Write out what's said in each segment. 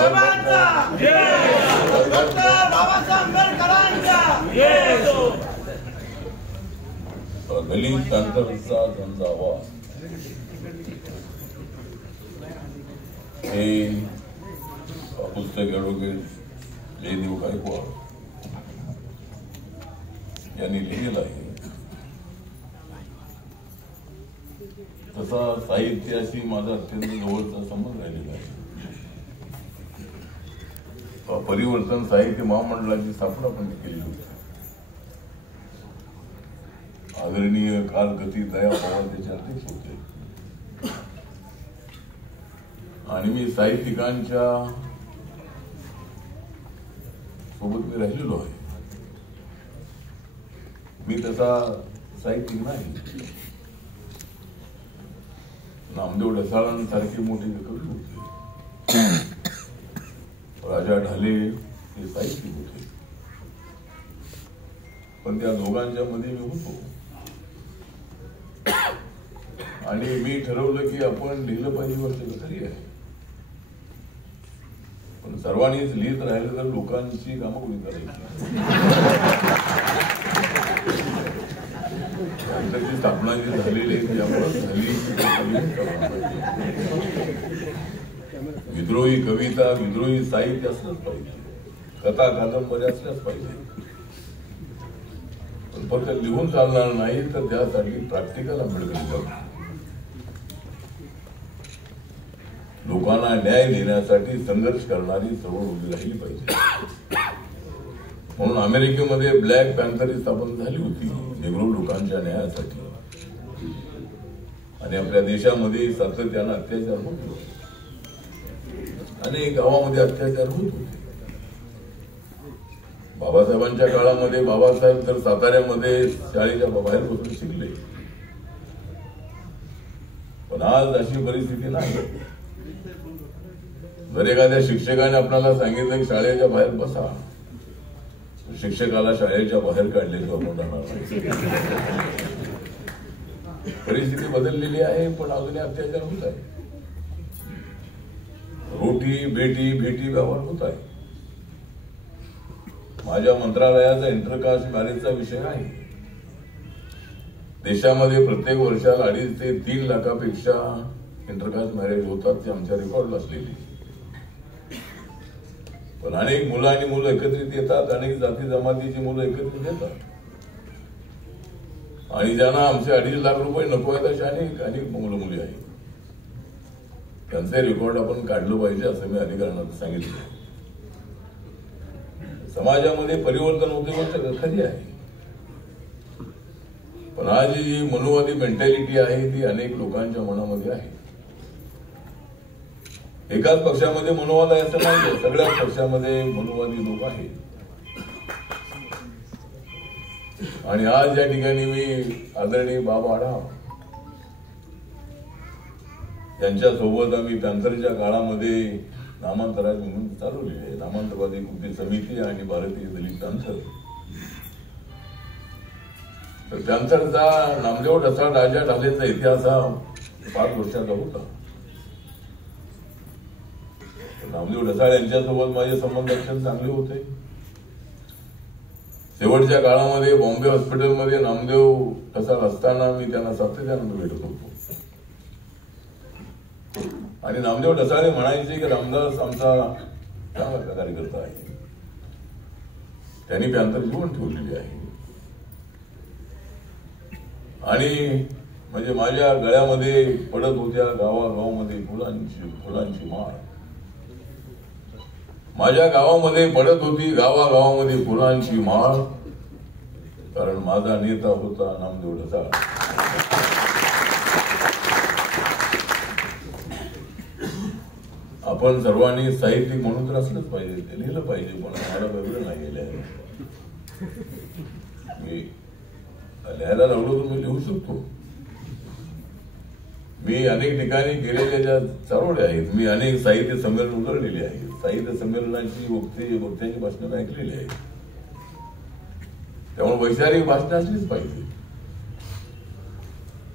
बाबासाहेबांचा डॉक्टर बाबासाहेब आंबेडकरांचा दलित पॅंथरचा त्यांचा आवाज हे पुस्तक ॲडव्होकेट जयदेव गायकवाड यांनी लिहिलेलं आहे. तसा साहित्याशी माझा अत्यंत जवळचा संबंध राहिलेला आहे. परिवर्तन साहित्य महामंडळाची स्थापना पण केली होती. आदरणीय कालगती दया पवार त्याचे अध्यक्ष होते आणि मी साहित्यिकांच्या सोबत मी राहिलेलो आहे. मी तसा साहित्यिक नाही. नामदेव ढसाळांसारखे मोठे कवी होते, राजा ढाले हे साहित्यिक होते, पण त्या दोघांच्या मध्ये मी होतो आणि मी ठरवलं की आपण लिहिलं पाहिजे. गोष्ट खरी आहे, पण सर्वांनीच लिहित राहिलं तर लोकांची कामं कोणी करायची. त्यांची स्थापना जी झालेली आहे त्यामुळे झाली. विद्रोही कविता, विद्रोही साहित्य असलंच पाहिजे, कथा कादंबऱ्या असल्याच पाहिजे. पण फक्त लिहून चालणार नाही, तर त्यासाठी प्रॅक्टिकल आंबेडकरी लोकांना न्याय देण्यासाठी संघर्ष करणारी चळवळ उभी राहिली पाहिजे. म्हणून अमेरिकेमध्ये ब्लॅक पॅंथर स्थापन झाली होती नेग्रो लोकांच्या न्यायासाठी, आणि आपल्या देशामध्ये सातत्यानं अत्याचार होत होते. अनेक गावामध्ये अत्याचार होत होते. बाबासाहेबांच्या काळामध्ये बाबासाहेब तर साताऱ्यामध्ये शाळेच्या बाहेर बसून शिकले, पण आज अशी परिस्थिती नाही. जर एखाद्या शिक्षकाने आपल्याला सांगितलं की शाळेच्या बाहेर बसा, शिक्षकाला शाळेच्या बाहेर काढल्याशिवाय आपण राहणार नाही. परिस्थिती बदललेली आहे, पण अजूनही अत्याचार होत आहे. रोटी बेटी भेटी व्यवहार होत आहे. माझ्या मंत्रालयाचा इंटरकास्ट मॅरेजचा विषय आहे. देशामध्ये प्रत्येक वर्षाला 2.5 ते 3 लाखापेक्षा इंटरकास्ट मॅरेज होतात, ते आमच्या रेकॉर्डला असलेली. पण अनेक मुलं आणि मुलं एकत्रित येतात, अनेक जाती जमातीची मुलं एकत्रित येतात, आणि ज्यांना आमचे 2.5 लाख रुपये नको आहेत अशा अनेक मुलं मुली आहेत. त्यांचे रेकॉर्ड आपण काढलं पाहिजे असं मी अधिकाऱ्यांना सांगितलं. समाजामध्ये परिवर्तन होते गोष्ट खरी आहे, पण आज जी मनोवादी मेंटॅलिटी आहे ती अनेक लोकांच्या मनामध्ये आहे. एकाच पक्षामध्ये मनोवाद आहे असं नाही, सगळ्याच पक्षामध्ये मनोवादी लोक आहेत. आणि आज या ठिकाणी मी आदरणीय बाबा आढाव यांच्या सोबत आम्ही पॅंथरच्या काळामध्ये नामांतराची म्हणून चालवली आहे. नामांतरवादी कृती समिती आणि भारतीय दलित पॅंथर. तर पॅंथरचा नामदेव ढसाळ राजा ढालेचा इतिहास हा 5 वर्षाचा होता. नामदेव ढसाळ यांच्यासोबत माझे संबंध अत्यंत चांगले होते. शेवटच्या काळामध्ये बॉम्बे हॉस्पिटलमध्ये नामदेव ढसाळ असताना मी त्यांना सातत्यानं भेटत होतो, आणि नामदेव ढसाळे म्हणायचे की रामदास आमचा चांगला कार्यकर्ता आहे, त्यांनी पॅंथर जीवन ठेवलेली आहे. आणि म्हणजे माझ्या गळ्यामध्ये पडत होत्या गावागावामध्ये फुलांची माळ. माझ्या गावामध्ये पडत होती गावागावामध्ये फुलांची माळ, कारण माझा नेता होता नामदेव ढसाळ. आपण सर्वांनी साहित्यिक म्हणून तर असलंच पाहिजे, ते लिहिलं पाहिजे, पण मला वेगळं नाही लिहायला. मी लिहायला लागलो तर मी लिहू शकतो. मी अनेक ठिकाणी गेलेल्या ज्या चारोळ्या आहेत, मी अनेक साहित्य संमेलन उघडलेली आहेत. साहित्य संमेलनाची वक्त्यांची भाषणं ऐकलेली आहेत. त्यामुळे वैचारिक भाषण असलीच पाहिजे.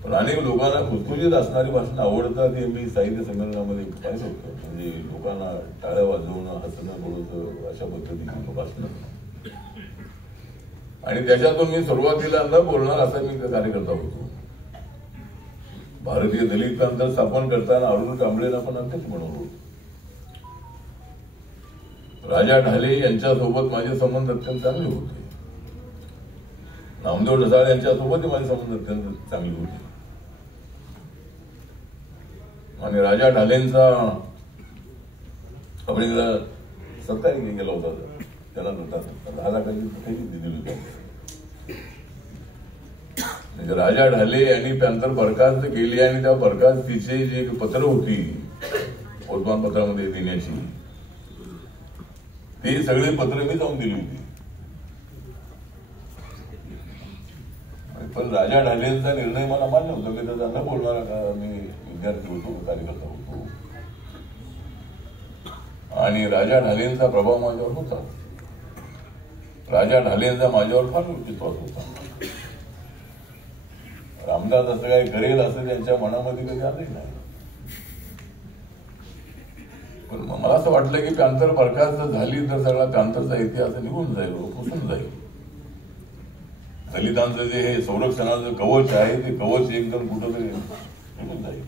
पण अनेक लोकांना खुसखुशीत असणारी भाषण आवडतात हे मी साहित्य संमेलनामध्ये पाहू शकतो. म्हणजे लोकांना टाळ्या वाजवणं, हसणं, बोलवतं अशा पद्धतीची भाषण. आणि त्याच्यातून मी सुरुवातीला न बोलणार असा मी कार्यकर्ता होतो. भारतीय दलित प्रांत स्थापन करताना अरुण कांबळेंना पण अध्यक्ष बनवलं होतं. राजा ढाले यांच्यासोबत माझे संबंध अत्यंत चांगले होते. नामदेव ढसाळ यांच्यासोबतही माझे संबंध अत्यंत चांगले होते. आणि राजा ढालेंचा अमेरिकेला सत्कार गेला होता. त्याला 10 लाखांची पैसे दिली होती. म्हणजे राजा ढाले यांनी पॅन्थर बरखास्त केली आणि त्या बरखास्तीचे जे पत्र होती वर्तमानपत्रामध्ये देण्याची, ते सगळे पत्र मी जाऊन दिली होती. पण राजा ढालेंचा निर्णय मला मान्य होता. मी त्याचा न बोलणारा का मी विद्यार्थी होतो, कार्यकर्ता होतो. आणि राजा ढालेंचा प्रभाव माझ्यावर होता. राजा ढालेंचा माझ्यावर फार विश्वास होता. रामदास असं काय करेल असं त्यांच्या मनामध्ये कधी आलंही नाही. पण मला असं वाटलं की पॅन्थर बरखास्त झाली तर सगळा पॅन्थरचा इतिहास निघून जाईल, पुसून जाईल. दलितांचं जे हे संरक्षणाचं कवच आहे ते कवच एकदम कुठंतरी निघून जाईल.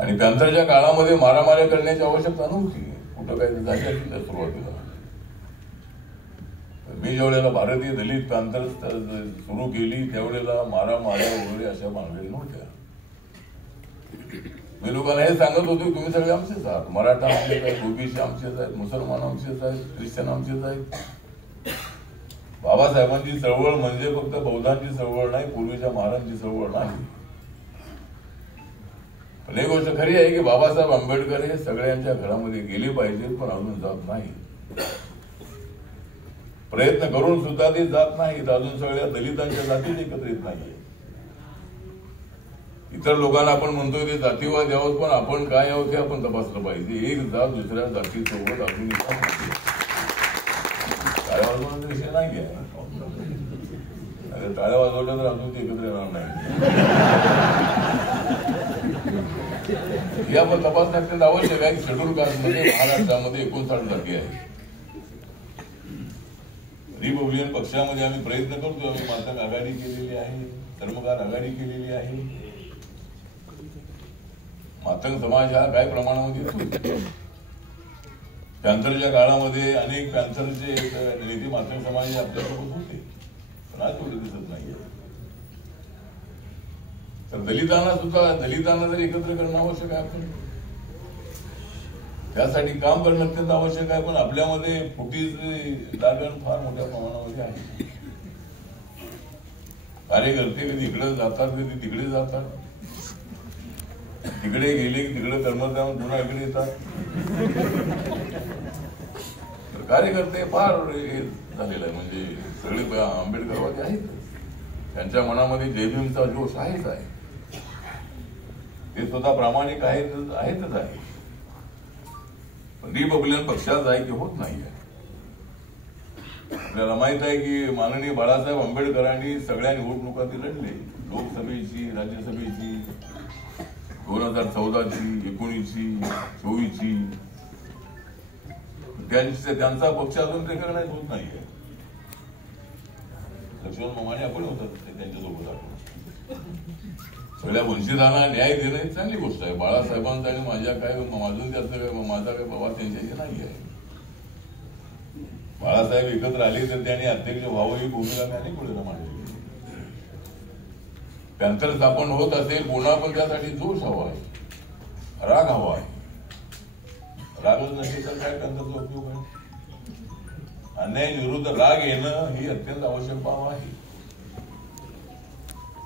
आणि पॅन्थरच्या काळामध्ये मारामाऱ्या करण्याची आवश्यकता नव्हती. कुठं काय झाली असेल सुरुवातीला. मी ज्यावेळेला भारतीय दलित पॅन्थर सुरू केली त्यावेळेला मारामाऱ्या वगैरे अशा भानगडी नव्हत्या. मी लोकांना हे सांगत होतो की तुम्ही सगळे आमचेच आहात. मराठा आमचेच आहेत, ओबीसी आमचेच आहेत, मुसलमान आमचेच आहेत, ख्रिश्चन आमचेच आहेत. बाबासाहेबांची चळवळ म्हणजे फक्त बौद्धांची चळवळ नाही, पूर्वीच्या महाराजांची चळवळ नाही. पण एक गोष्ट खरी आहे की बाबासाहेब आंबेडकर हे सगळ्यांच्या घरामध्ये गेले पाहिजे, पण अजून जात नाही. प्रयत्न करून सुद्धा ते जात नाहीत. अजून सगळ्या दलितांच्या जातीत एकत्र येत नाहीये. इतर लोकांना आपण म्हणतोय ते जातीवाद आहोत, पण आपण काय आहोत हे आपण तपासलं पाहिजे. एक जात दुसऱ्या जातीसोबत अजून टाळ्या वाजवण्याचा विषय नाही आहे. अरे टाळ्या वाजवल्या तर अजून ते एकत्र येणार नाही. हे आपण तपासणे अत्यंत आवश्यक आहे. शेड्यूल कास्टमध्ये महाराष्ट्रामध्ये 59 जाती आहेत. रिपब्लिकन पक्षामध्ये आम्ही प्रयत्न करतो. आम्ही मातंग आघाडी केलेली आहे, धर्मकार आघाडी केलेली आहे. मातंग समाज हा काय प्रमाणामध्ये पॅन्थरच्या काळामध्ये अनेक पॅन्थरचे नेते मातंग समाज आपल्यासोबत होते, पण आज थोडे दिसत नाहीये. तर दलितांना जर एकत्र करणं आवश्यक आहे. आपण त्यासाठी काम करणं अत्यंत आवश्यक आहे. पण आपल्यामध्ये फुटीचे लागण फार मोठ्या प्रमाणामध्ये आहे. कार्यकर्ते कधी इकडे जातात, कधी तिकडे जातात. तिकडे गेले की तिकडे कर्म जाऊन पुन्हा इकडे येतात. तर कार्यकर्ते फार झालेला आहे. म्हणजे सगळे आंबेडकरवादी आहेत. त्यांच्या मनामध्ये जयभीमचा जोश आहेच आहे. ते स्वतः प्रामाणिक आहेतच आहे. रिपब्लिकन पक्षात आहे की होत नाहीये. आपल्याला माहित आहे की माननीय बाळासाहेब आंबेडकरांनी सगळ्या निवडणुका ते लढले. लोकसभेची, राज्यसभेची, 2014ची, 19ची, 24ची. त्यांचा पक्ष अजून रेकग्नाइज होत नाहीये. लक्ष्मण मामाने आपण होतात त्यांच्यासोबत. आपण सगळ्या वंचितांना न्याय देणं ही चांगली गोष्ट आहे. बाळासाहेबांचा आणि माझ्या काय अजून त्याचं काय माझा काय बाबा त्यांच्याशी नाही आहे. बाळासाहेब एकत्र आले तर त्यांनी अध्यक्ष व्हावं ही भूमिका मी अनेक वेळेला मांडली. पॅन्थर स्थापन होत असेल पुन्हा, पण त्यासाठी जोश हवा आहे, राग हवा आहे. रागच नसेल तर काय पॅन्थरचा उपयोग आहे. अन्याय विरुद्ध राग येणं ही अत्यंत आवश्यक बाब आहे.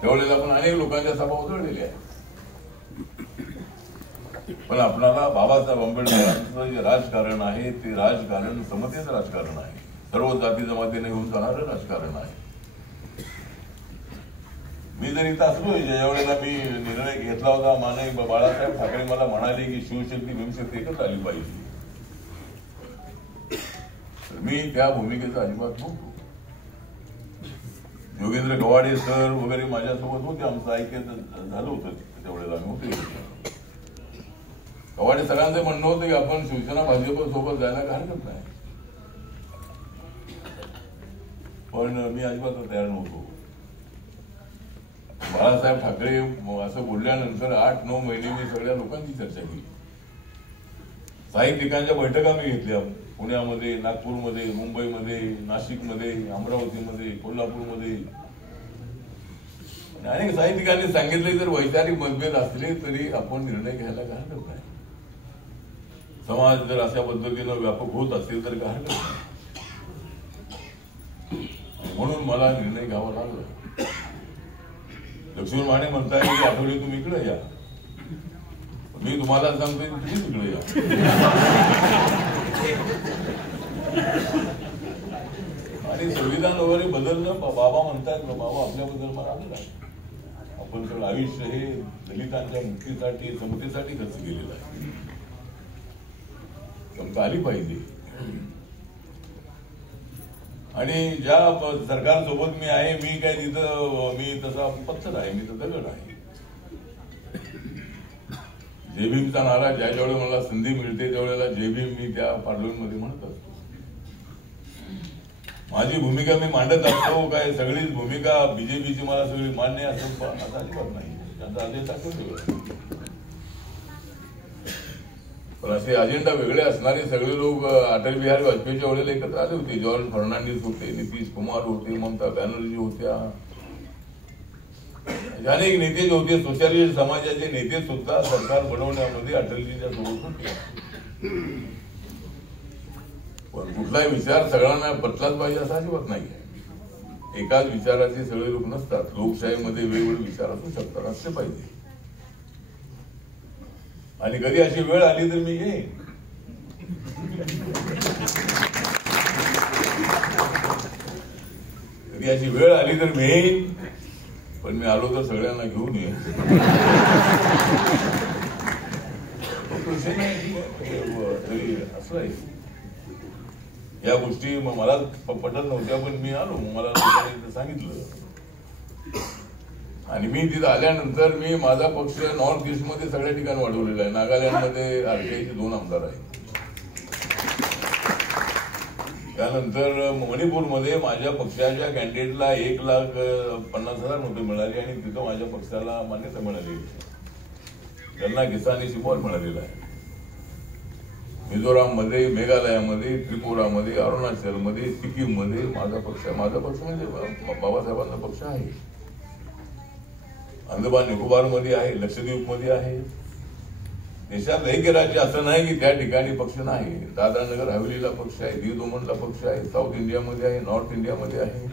त्यावेळेला आपण अनेक लोकांच्या सभा उधळलेल्या आहेत. पण आपल्याला बाबासाहेब आंबेडकरांचं जे राजकारण आहे ते राजकारण समतेचं राजकारण आहे. सर्व जाती जमातीने घेऊन जाणारं राजकारण आहे. मी जर इथं असलो ज्या वेळेला मी निर्णय घेतला होता, माननीय बाळासाहेब ठाकरे मला म्हणाले की शिवशक्ती भीमशक्ती एकच आली पाहिजे, तर मी त्या भूमिकेचा अजिबात नव्हतो. योगेंद्र गवाडे सर वगैरे माझ्यासोबत होते, आमचं ऐक्य झालं होतं त्यावेळेला आम्ही होते. गवाडे सरांचं म्हणणं होतं की आपण शिवसेना भाजप सोबत जायला काय हरकत नाही, पण मी अजिबात तयार नव्हतो. बाळासाहेब ठाकरे असं बोलल्यानंतर 8-9 महिने मी सगळ्या लोकांची चर्चा केली. 6 ठिकाणच्या बैठका मी घेतल्या, पुण्यामध्ये, नागपूरमध्ये, मुंबईमध्ये, नाशिकमध्ये, अमरावतीमध्ये, कोल्हापूरमध्ये. अनेक 6 ठिकाणी सांगितले जर वैचारिक मतभेद असले तरी आपण निर्णय घ्यायला काय हरकत नाही. समाज जर अशा पद्धतीनं व्यापक होत असेल तर काय हरकत नाही. म्हणून मला निर्णय घ्यावा लागला. लक्ष्मण माने म्हणताय की आठवडे तुम्ही इकडे या, मी तुम्हाला सांगतोय तुम्ही तिकडे या. आणि संविधान वगैरे बदलणं बाबा म्हणतात, बाबा आपल्याबद्दल मला आलं नाही. आपण सगळं आयुष्य हे दलितांच्या मुक्तीसाठी समतेसाठी खर्च केलेलं आहे. समता आली पाहिजे. आणि ज्या सरकारसोबत मी आहे, मी काय तिथं मी तसा पत्थर आहे, मी तर दगड आहे. जय भीमचा नारा ज्या वेळेला मला संधी मिळते त्यावेळेला जय भीम मी त्या पार्लमेंटमध्ये म्हणत असतो. माझी भूमिका मी मांडत असतो. काय सगळीच भूमिका बीजेपीची मला सगळी मान्य असं अजिबात नाही. त्यांचा अजेंडा वेगळा, पण असे अजेंडा वेगळे असणारे सगळे लोक अटल बिहारी वाजपेयीच्या वेळेला एकत्र आले होते. जॉर्ज फर्नांडिस होते, नितीश कुमार होते, ममता बॅनर्जी होत्या, अनेक नेते जे होते, सोशलिस्ट समाजाचे नेते सुद्धा सरकार बनवण्यामध्ये अटलजीच्या सोबत होते. पण कुठलाही विचार सगळ्यांना पटलाच पाहिजे असं अजिबात नाही. एकाच विचाराचे सगळे लोक नसतात. लोकशाहीमध्ये वेगवेगळे विचार असू शकतात, असले पाहिजे. आणि कधी अशी वेळ आली तर मी येईन. कधी अशी वेळ आली तर मी येईन, पण मी आलो तर सगळ्यांना घेऊन येईन. असं आहे. या गोष्टी मला पटत नव्हत्या, पण मी आलो, मला लोकांनी सांगितलं. आणि मी तिथं आल्यानंतर मी माझा पक्ष नॉर्थ ईस्ट मध्ये सगळ्या ठिकाणी वाढवलेला आहे. नागालँडमध्ये आरटीआयचे 2 आमदार आहेत. त्यानंतर मणिपूरमध्ये माझ्या पक्षाच्या कॅन्डिडेटला 1,50,000 मतं मिळाली आणि तिथं माझ्या पक्षाला मान्यता मिळाली. त्यांना किसानी शिमोर मिळालेला आहे. मिझोराममध्ये, मेघालयामध्ये, त्रिपुरामध्ये, अरुणाचलमध्ये, सिक्कीममध्ये माझा पक्ष म्हणजे बाबासाहेबांचा पक्ष आहे. अंदमान निकोबारमध्ये आहे, लक्षद्वीपमध्ये आहे. देशात एक राज्य असं नाही की त्या ठिकाणी पक्ष नाही. दादरा नगर हवेलीला पक्ष आहे, दीव दमणला पक्ष आहे, साऊथ इंडियामध्ये आहे, नॉर्थ इंडियामध्ये आहे.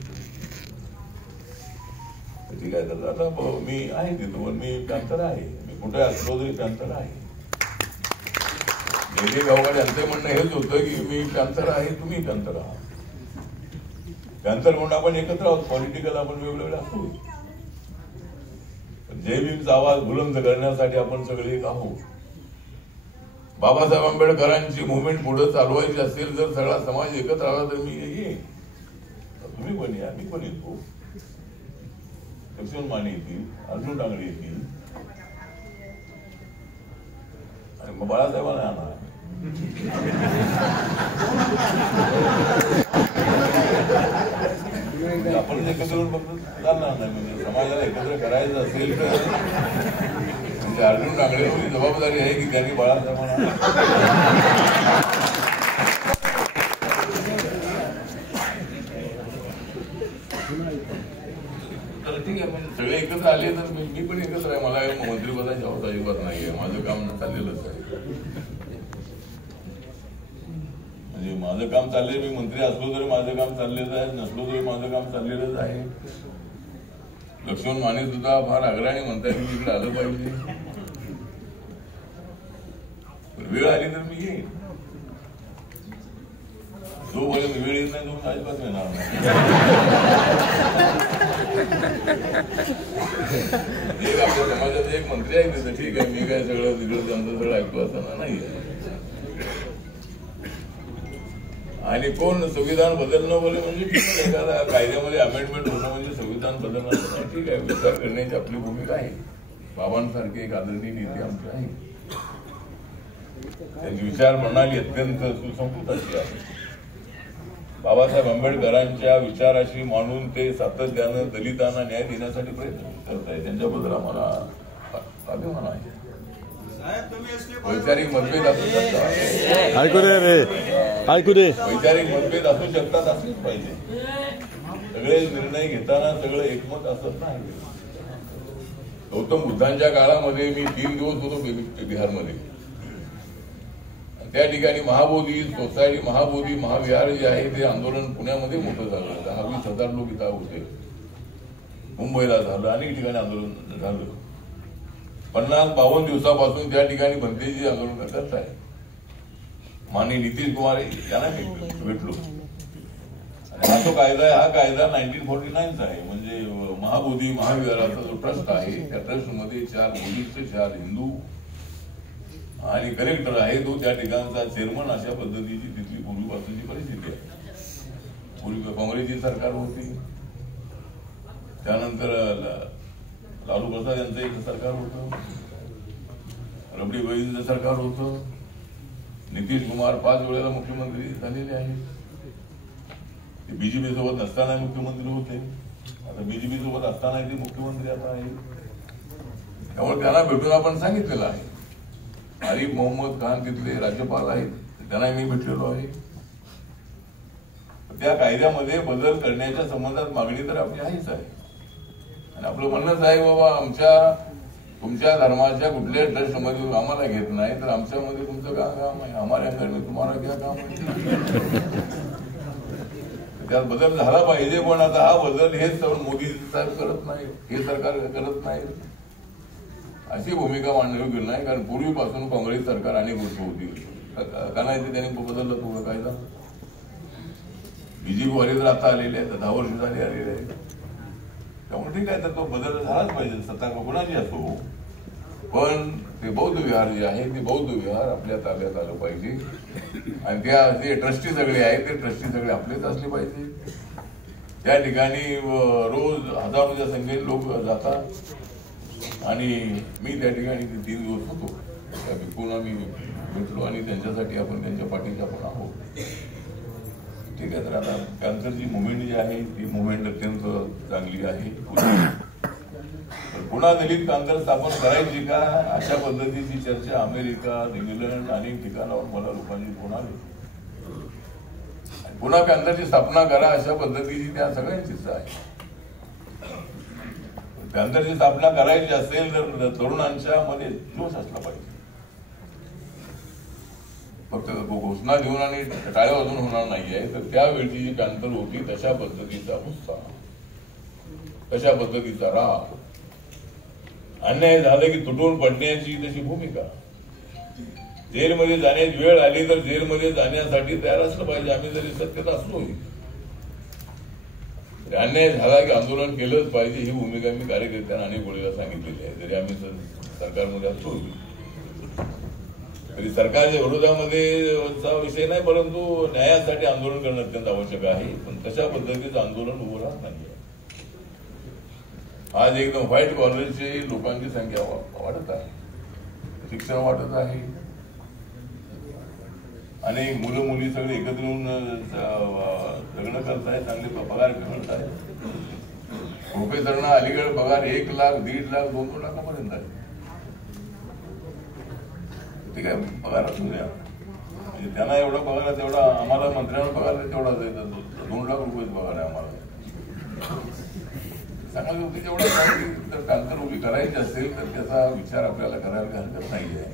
ठीक आहे. तर आता मी आहे तिथं, पण मी प्रांतर आहे. मी कुठे असलो तरी प्रांतर आहे. नेते गावगाड यांचं म्हणणं हेच होतं की मी प्रांतर आहे, तुम्ही प्रांतर आहात. प्रांतर म्हणून आपण एकत्र आहोत. पॉलिटिकल आपण वेगवेगळे असतो. जय भीमचा आवाज बुलंद करण्यासाठी आपण सगळे एक आहोत. बाबासाहेब आंबेडकरांची मुवमेंट पुढे चालवायची असेल, जर सगळा समाज एकत्र आला तर मी येईन. तुम्ही पण या, मी पण येतो. लक्ष्मण माने येतील, अर्जुन डांगरे येतील आणि मग बाळासाहेबांना आणा. आपण एकत्र येऊन फक्त चालणार नाही. म्हणजे समाजाला एकत्र करायचं असेल तर म्हणजे अर्जुन डांगरे एवढी जबाबदारी आहे की त्यांनी बाळासाहेबांना ठीक आहे. म्हणजे सगळे एकत्र आले तर मी पण एकत्र आहे. मला मंत्रिपदाची आवड अजिबात नाहीये. माझं काम चाललेलंच आहे. म्हणजे माझं काम चाललंय. मी मंत्री असलो तरी माझं काम चाललेलं आहे, नसलो तरी माझं काम चाललेलंच आहे. लक्ष्मण माने सुद्धा फार आग्रहाने म्हणतात की इकडे आलं पाहिजे. वेळ आली तर मी येईन. जोपर्यंत वेळ येत नाही तो अजिबात येणार नाही. एक आपल्या समाजाचे एक मंत्री आहे तिथं, ठीक आहे. मी काय सगळं तिकडं त्यांचं सगळं ऐकू असताना नाही. आणि कोण संविधान बदलणं बोले म्हणजे एखादा कायद्यामध्ये अमेंडमेंट होणं म्हणजे संविधान बदलणं ठीक आहे, विचार करण्याची आपली भूमिका आहे. बाबांसारखे एक आदरणीय नेते आमचे आहे, त्यांची विचार प्रणाली अत्यंत सुसंस्कृत अशी आहे. बाबासाहेब आंबेडकरांच्या विचाराशी मानून ते सातत्यानं दलितांना न्याय देण्यासाठी प्रयत्न करत आहे. त्यांच्याबद्दल आम्हाला अभिमान आहे. वैचारिक मतभेद असू शकतात, ऐकू दे वैचारिक मतभेद असू शकतात, असलीच पाहिजे. सगळे निर्णय घेताना सगळं एकमत असत नाही. गौतम बुद्धांच्या काळामध्ये मी 3 दिवस होतो बिहारमध्ये. त्या ठिकाणी महाबोधी सोसायटी, महाबोधी महाविहार जे आहे ते आंदोलन पुण्यामध्ये मोठं झालं. 10-20 हजार लोक इथं होते. मुंबईला झालं, अनेक ठिकाणी आंदोलन झालं. 50-52 दिवसापासून त्या ठिकाणी बनतेजी आंदोलन करत आहे. माननीय नितीश कुमार यांना भेटलो. हा जो कायदा आहे, हा कायदा 1949चा आहे. म्हणजे महाबोधी महाविहाराचा जो ट्रस्ट आहे त्या ट्रस्टमध्ये 4 बुद्धिस्ट, 4 हिंदू आणि कलेक्टर आहे तो त्या ठिकाणचा चेअरमन. अशा पद्धतीची तिथली पूर्वीपासूनची परिस्थिती आहे. पूर्वी काँग्रेसची सरकार होती, त्यानंतर लालू प्रसाद यांचं एक सरकार होतं, रबडी बहिणीचं सरकार होतं. नितीश कुमार 5 वेळेला मुख्यमंत्री झालेले आहेत. ते बीजेपी सोबत नसताना मुख्यमंत्री होते, आता बीजेपी सोबत असताना ते मुख्यमंत्री आता आहेत. त्यामुळे त्यांना भेटून आपण सांगितलेलं आहे. आरिफ मोहम्मद खान तिथले राज्यपाल आहेत, त्यांना मी भेटलेलो आहे. त्या कायद्यामध्ये बदल करण्याच्या संबंधात मागणी तर आपली आहेच आहे. आणि आपलं म्हणणंच आहे बाबा तुमच्या धर्माच्या कुठल्याच ट्रस्टमध्ये आम्हाला घेत नाही तर आमच्यामध्ये तुमचं काय काम आहे? आम्हाला घर में तुम्हाला क्या काम आहे? त्यात बदल झाला पाहिजे. पण आता हा बदल हे मोदी साहेब करत नाही, हे सरकार करत नाही, अशी भूमिका मांडणी योग्य नाही. कारण पूर्वीपासून काँग्रेस सरकार अनेक गोष्ट होती, कारण त्यांनी बदललं तो कायदा. बीजेपी वाले तर आता आलेले आहेत, 10 वर्ष झाले आलेले आहेत. त्यामुळे ठीक आहे, तर तो बदल झालाच पाहिजे, सत्ता कोणाची असो. पण ते बौद्ध विहार जे आहे ते बौद्ध विहार आपल्या ताब्यात आलं पाहिजे. आणि त्या जे ट्रस्टी सगळे आहेत ते ट्रस्टी सगळे आपलेच असले पाहिजे. त्या ठिकाणी रोज हजारोच्या संख्येने लोक जातात. आणि मी त्या ठिकाणी 3 दिवस होतो. त्या पुन्हा मी भेटलो आणि त्यांच्यासाठी आपण त्यांच्या पाठीच्या पण आहोत. ठीक आहे, तर आता कॅन्सरची मुवमेंट जी आहे ती मुवमेंट अत्यंत चांगली आहे. पुन्हा दलित कामगार स्थापन करायची का अशा पद्धतीची चर्चा अमेरिका, इंग्लंड अनेक ठिकाणावर मला लोकांनी फोन आले. पुन्हा कॅन्सरची स्थापना करा अशा पद्धतीची त्या सगळ्यांचीच आहे. कॅन्सरची स्थापना करायची असेल तर तरुणांच्या मध्ये जोश असला पाहिजे. फक्त घोषणा देऊन आणि टाळ्या वाजून होणार नाहीये. तर त्यावेळची जी कॅन्सर होती तशा पद्धतीचा उत्साह, तशा पद्धतीचा राग, अन्याय झालं की तुटून पडण्याची तशी भूमिका. जेलमध्ये जाण्याची वेळ आली तर जेलमध्ये जाण्यासाठी तयार असलं पाहिजे. आम्ही जरी सत्तेत असलो, अन्याय झाला की आंदोलन केलंच पाहिजे ही भूमिका मी कार्यकर्त्यांना अनेक वेळेला सांगितलेली आहे. जरी आम्ही सरकारमध्ये असलो तरी सरकारच्या विरोधामध्ये विषय नाही, परंतु न्यायासाठी आंदोलन करणं अत्यंत आवश्यक आहे. पण तशा पद्धतीचं आंदोलन उभं राहत नाही. आज एकदम व्हाईट कॉलरची लोकांची संख्या वाढत आहे, शिक्षण वाढत आहे, अनेक मुलं मुली सगळे एकत्र येऊन लग्न करतायत, चांगले पगार मिळत आहेत. प्रोफेसरना अलीकडे पगार 1 लाख, 1.5 लाख, 2-2 लाखापर्यंत आहे. ठीक आहे, पगार असू द्या. म्हणजे त्यांना एवढा पगार आहे तेवढा आम्हाला मंत्र्यांना पगार आहे तेवढाच आहे. 2 लाख रुपये पगार आहे आम्हाला. सांगायला होती तेवढं. जर कॅन्सर उभी करायची असेल तर त्याचा विचार आपल्याला करायला हरकत नाही आहे.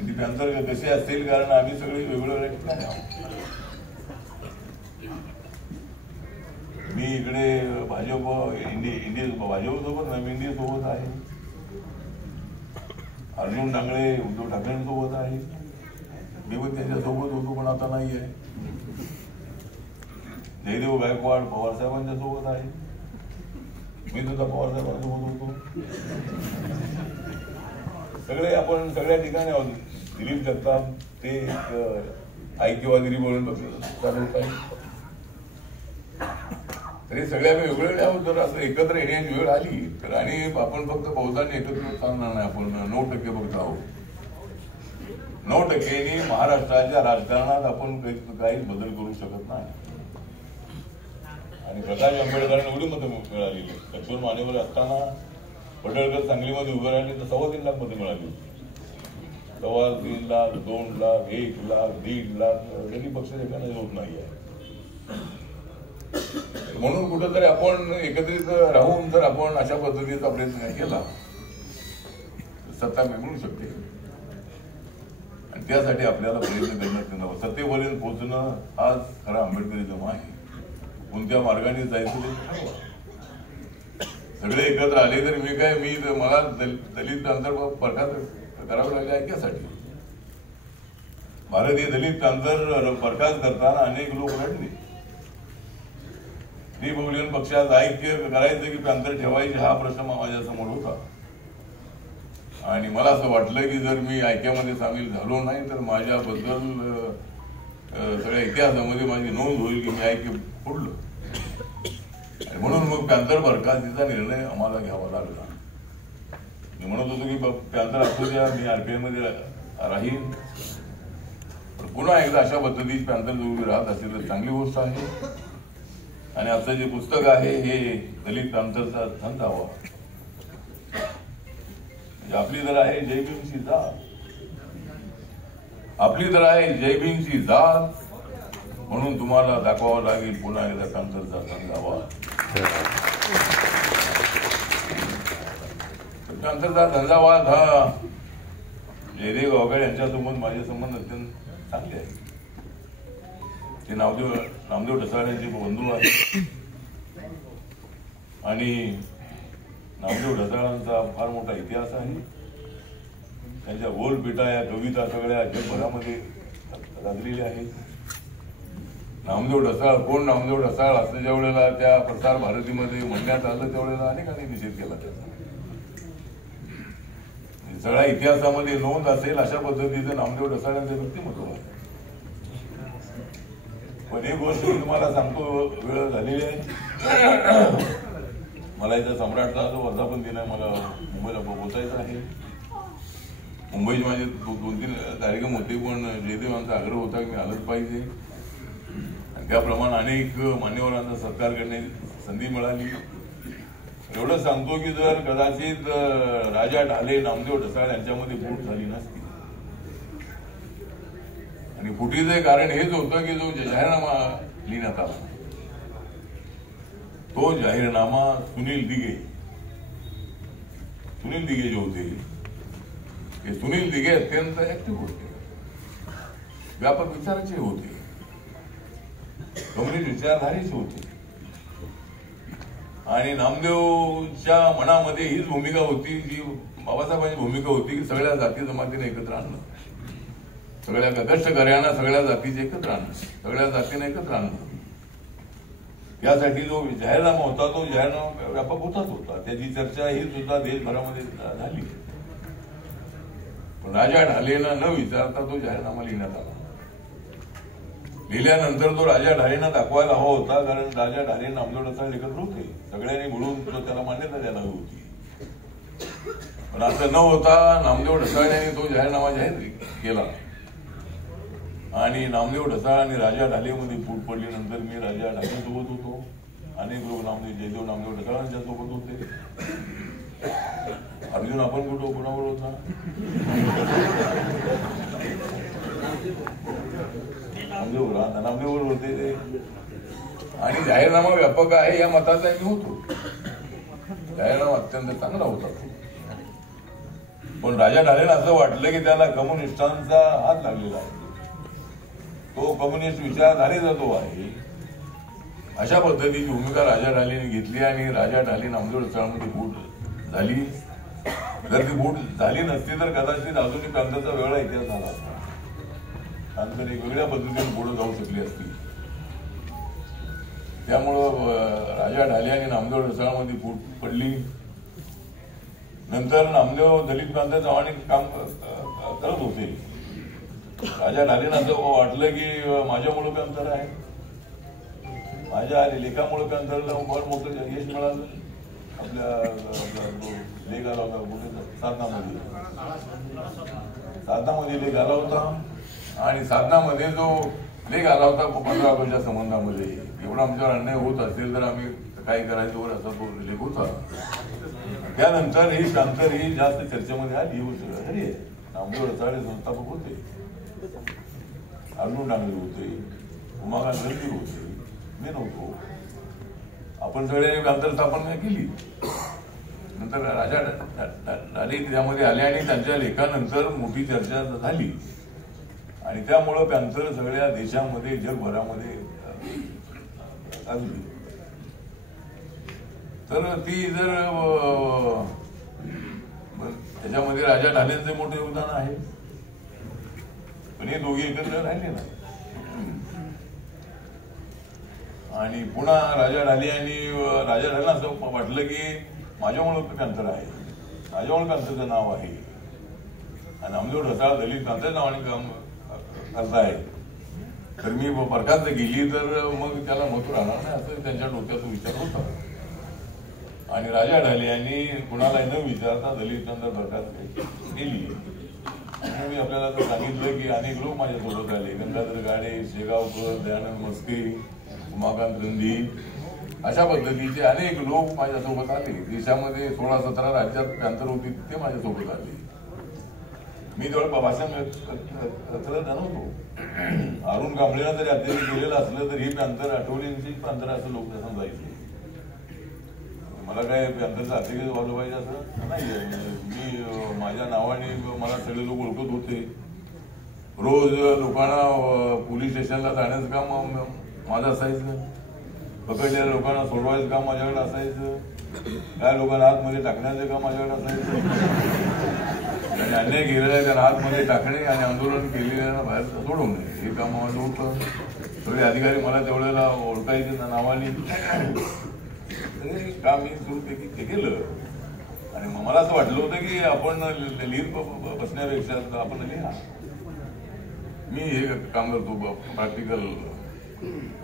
ती कॅन्सर कशी असेल, कारण आम्ही सगळे वेगवेगळ्या ठिकाणी आहोत. मी इकडे भाजप भाजपसोबत नवी इंडिया सोबत आहे. अर्जुन डांगळे उद्धव ठाकरेंसोबत आहे. मी पण त्यांच्यासोबत होतो पण आता नाही आहे. जयदेव गायकवाड पवार साहेबांच्या सोबत आहे. मी सुद्धा पवार साहेबांसोबत होतो. सगळे आपण सगळ्या ठिकाणी आहोत. दिलीप जगताप ते ऐक्यवादी बोलून चालू पाहिजे. तरी सगळ्या वेगवेगळ्या जर असं एकत्र येण्याची वेळ आली तर, आणि आपण फक्त बहुतांनी एकत्र चालणार नाही. आपण 9% फक्त आहोत. 9%नी महाराष्ट्राच्या राजकारणात आपण काहीच बदल करू शकत नाही. आणि प्रकाश आंबेडकरांना एवढी मतं मिळाली. लक्ष्मण मानेवर असताना पडळकर सांगलीमध्ये उभे राहिले तर 3.25 लाख मतं मिळाली. 3.25 लाख, 2 लाख, 1 लाख, 1.5 लाख तरी पक्ष एकाने होत नाही आहे. म्हणून कुठंतरी आपण एकत्रित राहून जर आपण अशा पद्धतीचा प्रयत्न केला सत्ता मिळू शकते. आणि त्यासाठी आपल्याला प्रयत्न करण्यात यावं. सत्तेपर्यंत पोहोचणं हाच खरा आंबेडकरिझम आहे. कोणत्या मार्गाने जायचं ते ठरवा. सगळे एकत्र आले तर मी मला दलित आंतर बरखास्त करावं लागले ऐक्यासाठी. भारतीय दलित आंतर बरखास्त करताना अनेक लोक लढले. रिपब्लिकन पक्षात ऐक्य करायचं की प्रांतर ठेवायचे हा प्रश्न माझ्यासमोर होता. आणि मला असं वाटलं की जर मी ऐक्यामध्ये सामील झालो नाही तर माझ्याबद्दल सगळ्या इतिहासामध्ये माझी नोंद होईल की मी ऐक्य फोडलं. आणि म्हणून मग प्रांतर बरखास्तीचा निर्णय आम्हाला घ्यावा लागला. मी म्हणत होतो की प्रांतर असू द्या, मी RPI मध्ये राहीन. पुन्हा एकदा अशा पद्धतीत प्रांतर उभी राहत असेल तर चांगली गोष्ट आहे. आणि आजचं जे पुस्तक आहे हे दलित प्रांतरचा छंद हवा. आपली तर आहे जय भीमची जात, आपली तर आहे जय भीमची जात. म्हणून तुम्हाला दाखवावं लागेल पुन्हा एकदा प्रांतरचा छंद हवा. प्रांतरचा झंझावात हा जयदेव गावकर यांच्यासोबत माझे संबंध अत्यंत चांगले आहेत. ते नामदेव ढसाळ्यांचे बंधू आहेत. आणि नामदेव ढसाळांचा फार मोठा इतिहास आहे. त्यांच्या गोलपिटा या कविता सगळ्या जगभरामध्ये गाजलेल्या आहेत. नामदेव ढसाळ कोण, नामदेव ढसाळ असं ज्या वेळेला त्या प्रसार भारतीमध्ये म्हणण्यात आलं त्यावेळेला अनेकांनी निषेध केला त्याचा. सगळ्या इतिहासामध्ये नोंद असेल अशा पद्धतीचं नामदेव ढसाळ्यांचं व्यक्तिमत्व आहे. पण एक गोष्ट मी तुम्हाला सांगतो, वेळ झालेली आहे. मला इथं सम्राटचा जो वर्धापन दिन आहे मला मुंबईला पोहोचायचं आहे. मुंबईचे माझे 2-3 कार्यक्रम होते पण जयदेव यांचा आग्रह होता की मी आलंच पाहिजे. आणि त्याप्रमाणे अनेक मान्यवरांचा सत्कार करण्याची संधी मिळाली. एवढं सांगतो की जर कदाचित राजा ढाले, नामदेव ढसाळ यांच्यामध्ये फूट झाली नसती. आणि फुटीचं कारण हेच होतं की जो जाहीरनामा लिहिण्यात आला तो जाहीरनामा सुनील दिघे जे होते ते सुनील दिघे अत्यंत ऍक्टिव्ह होते, व्यापक विचाराचे होते, कम्युनिस्ट विचारधारेचे होते. आणि नामदेवच्या मनामध्ये हीच भूमिका होती जी बाबासाहेबांची भूमिका होती की सगळ्या जाती जमातीने एकत्र आणणं, सगळ्या कष्टकऱ्यांना सगळ्या जातीचे एकत्र आणणं, सगळ्या जातीने एकत्र आणणं. यासाठी जो जाहीरनामा होता तो जाहीरनामा व्यापक होताच होता. त्याची चर्चा ही सुद्धा देशभरामध्ये झाली. पण राजा ढालेंना न विचारता तो जाहीरनामा लिहिण्यात आला. लिहिल्यानंतर तो राजा ढालेंना दाखवायला हवा होता, कारण राजा ढाले नामदेव ढसाळ एकत्र होते, सगळ्यांनी मिळून त्याला मान्यता द्यायला हवी होती. पण असं न होता नामदेव ढसाळ यांनी तो जाहीरनामा जाहीर केला. आणि नामदेव ढसाळ आणि राजा ढालेमध्ये फूट पडल्यानंतर मी राजा ढालेसोबत होतो, अनेक लोक जयदेव नामदेव ढसाळांच्या सोबत होते. अर्जुन आपण कुठं कोणावर होता? नामदेववर होते ते. आणि जाहीरनामा व्यापक आहे या मताचा मी होतो. जाहीरनामा अत्यंत चांगला होता. पण राजा ढालेला असं वाटलं की त्याला कम्युनिस्टांचा हात लागलेला आहे, तो कम्युनिस्ट विचारधारेचा जो आहे. अशा पद्धतीची भूमिका राजा ढालेने घेतली आणि राजा ढाले नामदेव ढसाळमध्ये फूट झाली. जर ती फूट झाली नसती तर कदाचित अजूनही प्रांताचा वेगळा इतिहास झाला असता. प्रांताने एक वेगळ्या पद्धतीने पुढे जाऊ शकली असती. त्यामुळं राजा ढाले आणि नामदेव ढसाळमध्ये फूट पडली. नंतर नामदेव दलित प्रांताचं अनेक काम करत होते. राजा ढालेंना असं वाटलं की माझ्यामुळे काय अंतर आहे, माझ्या लेखामुळे काय अंतरला फार मोठं यश मिळालं. आपल्या लेख आला होता साधनामध्ये लेख आला होता आणि साधनामध्ये जो लेख आला होता 15 ऑगस्टच्या संबंधामध्ये एवढा आमच्यावर अन्याय होत असेल तर आम्ही काय करायचं वर असा तो लेख होता. त्यानंतर ही शांतर ही जास्त चर्चेमध्ये आली. खरी आहे, नामदेव रसाळे संस्थापक होते, अर्जुन डांगरे होते, उमाकांत रणवीर होते, मी नव्हतो. आपण सगळे अंतर स्थापना केली. नंतर राजा ढाले त्यामध्ये आले आणि त्यांच्या लेखानंतर मोठी चर्चा झाली आणि त्यामुळं पॅन्थर सगळ्या देशामध्ये जगभरामध्ये आली. तर ती जर त्याच्यामध्ये राजा ढालेंचे मोठे योगदान आहे, पण हे दोघे एकत्र राहिले ना. आणि पुन्हा राजा ढाले आणि राजा ढालेंना असं वाटलं की माझ्यामुळे पॅन्थर आहे, माझ्यामुळे पॅन्थरचं नाव आहे आणि नामदेव रसाळ दलित पॅन्थर नावाने काम करताय, तर मी बरखास्त गेली तर मग त्याला महत्व राहणार नाही असं त्यांच्या डोक्यात विचार होता. आणि राजा ढाले यांनी कुणाला न विचारता दलित नंतर बरखास्त केली. मी आपल्याला सांगितलं की अनेक लोक माझ्यासोबत आले, गंगाधर गाडे, शेगावकर, दयानंद मस्के, उमाकांत रणधी, अशा पद्धतीचे अनेक लोक माझ्यासोबत आले. देशामध्ये 16-17 राज्यात पॅन्थर होती ते माझ्यासोबत आले. मी तेवढं भाषण करत नव्हतो. अरुण कांबळेला जरी अध्यक्ष केलेलं असलं तर ही पॅन्थर आठवलेंची पॅन्थर असं लोक समजायचे. मला काय पॅन्थरचं अध्यक्ष व्हायला पाहिजे असं नाही. मी माझ्या नावाने मला सगळे लोक ओळखत होते. रोज लोकांना पोलीस स्टेशनला जाण्याचं काम माझं असायचं, पकडलेल्या लोकांना सोडवायचं काम माझ्याकडे असायचं, काय लोकांना आतमध्ये टाकण्याचं काम माझ्याकडे असायचं आणि अन्याय केलेल्या त्यांना आतमध्ये टाकणे आणि आंदोलन केलेल्या बाहेर सोडवणे हे काम माझं होतं. सगळे अधिकारी मला तेवढ्याला ओळखायचे नावाने. काम मी सुरू ते केलं आणि मला असं वाटलं होतं की आपण लिहित बसण्यापेक्षा आपण लिहा. मी हे काम करतो, प्रॅक्टिकल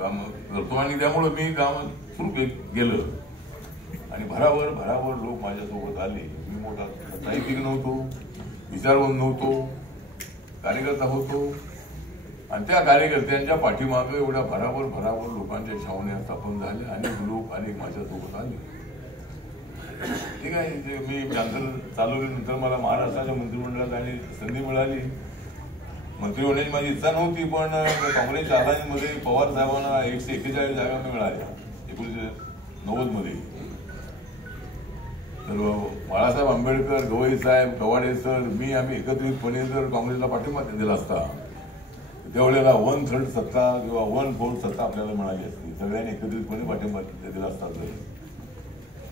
काम करतो आणि त्यामुळं मी काम सुरू केलं आणि भराभर लोक माझ्यासोबत आले. मी मोठा साहित्यिक नव्हतो, विचारवंत नव्हतो, कार्यकर्ता होतो आणि त्या कार्यकर्त्यांच्या पाठीमागं एवढ्या भराभर लोकांच्या छावण्या स्थापन झाल्या. अनेक लोक माझ्यासोबत आले. ठीक आहे, मी पॅन्थर चालवल्यानंतर मला महाराष्ट्राच्या मंत्रिमंडळात आणि संधी मिळाली. मंत्री होण्याची माझी इच्छा नव्हती, पण काँग्रेसच्या आघाडीमध्ये पवार साहेबांना 141 जागा मिळाल्या 1990 मध्ये. तर बाळासाहेब आंबेडकर, गवई साहेब, कवाडे सर, आम्ही एकत्रितपणे जर काँग्रेसला पाठिंबा दिला असता त्यावेळेला 1/3 सत्ता किंवा 1/4 सत्ता आपल्याला मिळाली असती. सगळ्यांनी एकत्रितपणे पाठिंबा दिला असता तर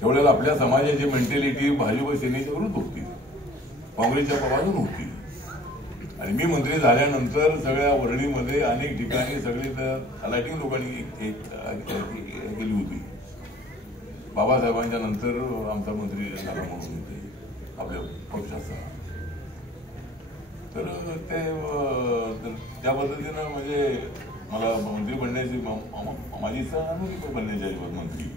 त्यावेळेला आपल्या समाजाची मेंटॅलिटी भाजप सेनेच्या विरुद्ध होती, काँग्रेसच्या बाजून होती. आणि मी मंत्री झाल्यानंतर सगळ्या वर्णीमध्ये अनेक ठिकाणी सगळी लाईटिंग लोकांनी केली होती. बाबासाहेबांच्या नंतर आमचा मंत्री झाला म्हणून होते आपल्या पक्षाचा. तर ते त्या पद्धतीनं म्हणजे मला मंत्री बनण्याची माझी इच्छा नव्हती बनण्याची अजिबात मंत्री.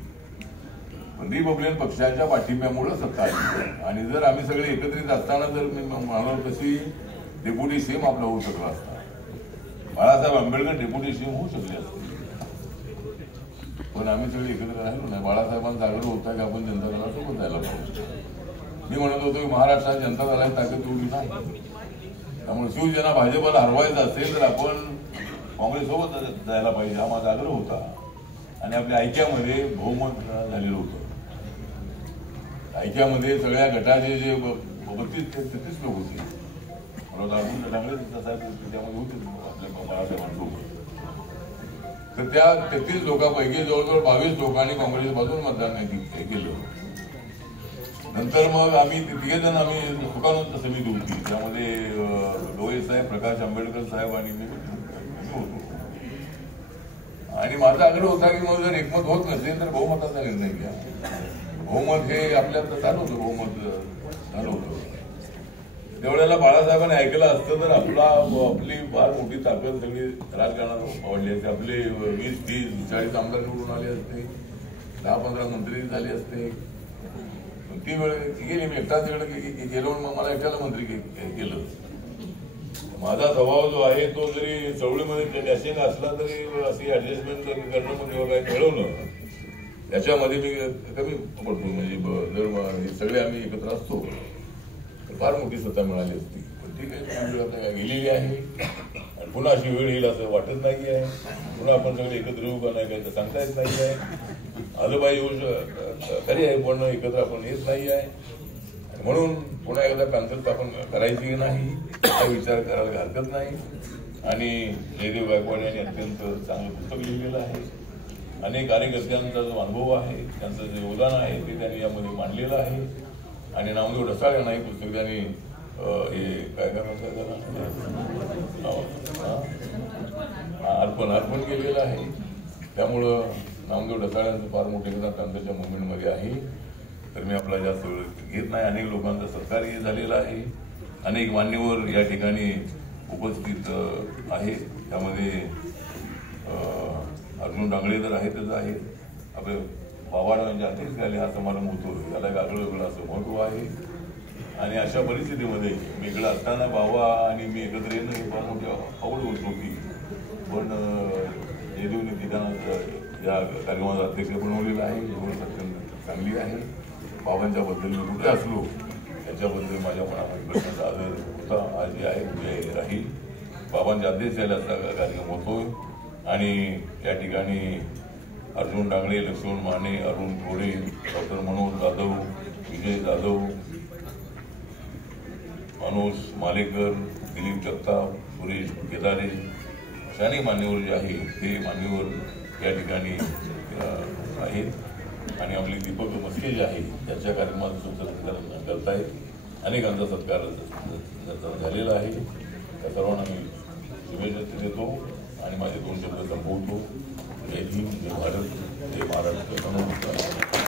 पण रिपब्लिकन पक्षाच्या पाठिंब्यामुळे सत्ता आली आणि जर आम्ही सगळे एकत्रित असताना जर मी म्हणालो तशी डेप्युटी सीएम आपला होऊ शकला असता. बाळासाहेब आंबेडकर डेप्युटी सीएम होऊ शकले असते, पण आम्ही सगळे एकत्र राहिलो नाही. बाळासाहेबांचा आग्रह होता की आपण जनता दलासोबत जायला पाहिजे. मी म्हणत होतो की महाराष्ट्रात जनता दलाची ताकद एवढी नाही, त्यामुळे शिवसेना भाजपला हरवायचं असेल तर आपण काँग्रेससोबत जायला पाहिजे हा माझा आग्रह होता. आणि आपल्या ऐक्यामध्ये बहुमत झालेलं होतं. ऐक्यामध्ये सगळ्या गटाचे जे 32-33 लोक होते, मला अर्जुन डांगरे साहेब त्यामध्ये होते आपल्या बाळासाहेबांसोबत. तर त्या 33 लोकांपैकी जवळजवळ 22 लोकांनी काँग्रेस बाजून मतदान केलं. नंतर मग आम्ही 3 जण आम्ही सुकानंद समिती होती, त्यामध्ये डोळे साहेब, प्रकाश आंबेडकर साहेब आणि मी होतो. आणि माझा आग्रह होता की मग जर एकमत होत नसेल तर बहुमताचा निर्णय घ्या. बहुमत हे आपल्याला चालू होतं, बहुमत झालं होतं. तेवढ्याला बाळासाहेबांनी ऐकलं असतं तर आपली फार मोठी ताकद सगळी राजकारणात आवडली असते. आपले 20, 30, 40 आमदार निवडून आले असते, 10-15 मंत्री झाले असते. ती वेळ गेली, मी एकटाच गेलो, मग मला एकट्याला मंत्री केलं. माझा स्वभाव जो आहे तो जरी चवळीमध्ये डॅशिंग असला तरी अशी ऍडजस्टमेंट करणं किंवा काही मिळवणं याच्यामध्ये मी कमी पडतो. म्हणजे जर सगळे आम्ही एकत्र असतो तर फार मोठी सत्ता मिळाली असती. पण ठीक आहे, आता गेलेली आहे आणि पुन्हा अशी वेळ येईल असं वाटत नाही आहे. पुन्हा आपण सगळे एकत्र येऊ का नाही काय तर सांगता येत नाही आहे. आलं पाहिजे खरी आहे, पण एकत्र आपण येत नाही आहे. म्हणून पुन्हा एकदा पॅन्थर स्थापन करायची नाही हा विचार करायला हरकत नाही. आणि जयदेव गायकवाड यांनी अत्यंत चांगलं पुस्तक लिहिलेलं आहे. अनेक कार्यकर्त्यांचा जो अनुभव आहे, त्यांचं जे योगदान आहे ते त्यांनी यामध्ये मांडलेलं आहे. आणि नामदेव ढसाळ यांना हे पुस्तक त्यांनी हे काय अर्पण केलेलं आहे. त्यामुळं नामदेव ढसाळ यांचं फार मोठे योगदान पॅन्थरच्या मुवमेंटमध्ये आहे. तर मी आपला जास्त वेळ घेत नाही. अनेक लोकांचं सत्कारही झालेलं आहे. अनेक मान्यवर या ठिकाणी उपस्थित आहे. त्यामध्ये अर्जुन डांगळे तर आहेतच आहेत. आपले बाबांना जातीच झाले हा समारंभ होतो, त्याला एक आगळं वेगळं असं महत्व आहे. आणि अशा परिस्थितीमध्ये मी इकडं असताना बाबा आणि मी एकत्र येणं ही फार मोठी आवड होत होती. पण जयदेवने ठिकाणात या कार्यक्रमाचा अध्यक्ष बनवलेला आहे. एवढं अत्यंत चांगली आहे. बाबांच्याबद्दल मी कुठे असलो त्याच्याबद्दल माझ्या मनामध्ये प्रश्नाचा आदर होता, आज आहे, उद्या राहील. बाबांच्या अध्यक्ष यायला कार्यक्रम होतोय. आणि या ठिकाणी अर्जुन डांगळे, लक्ष्मण माने, अरुण थोडे, डॉक्टर मनोज जाधव, विजय जाधव, मनोज मालेकर, दिलीप जगताप, सुरेश केदारे अशा अनेक मान्यवर जे आहे ते मान्यवर या ठिकाणी आहेत. आणि आपले दीपक मस्के जे आहे त्याच्या कार्यक्रमात सत्कार करतायत. अनेकांचा सत्कार झालेला आहे. त्या सर्वांना मी शुभेच्छा देतो आणि माझे 2 शब्द संपवतो. जय हिंद, जय भारत, जय महाराष्ट्र.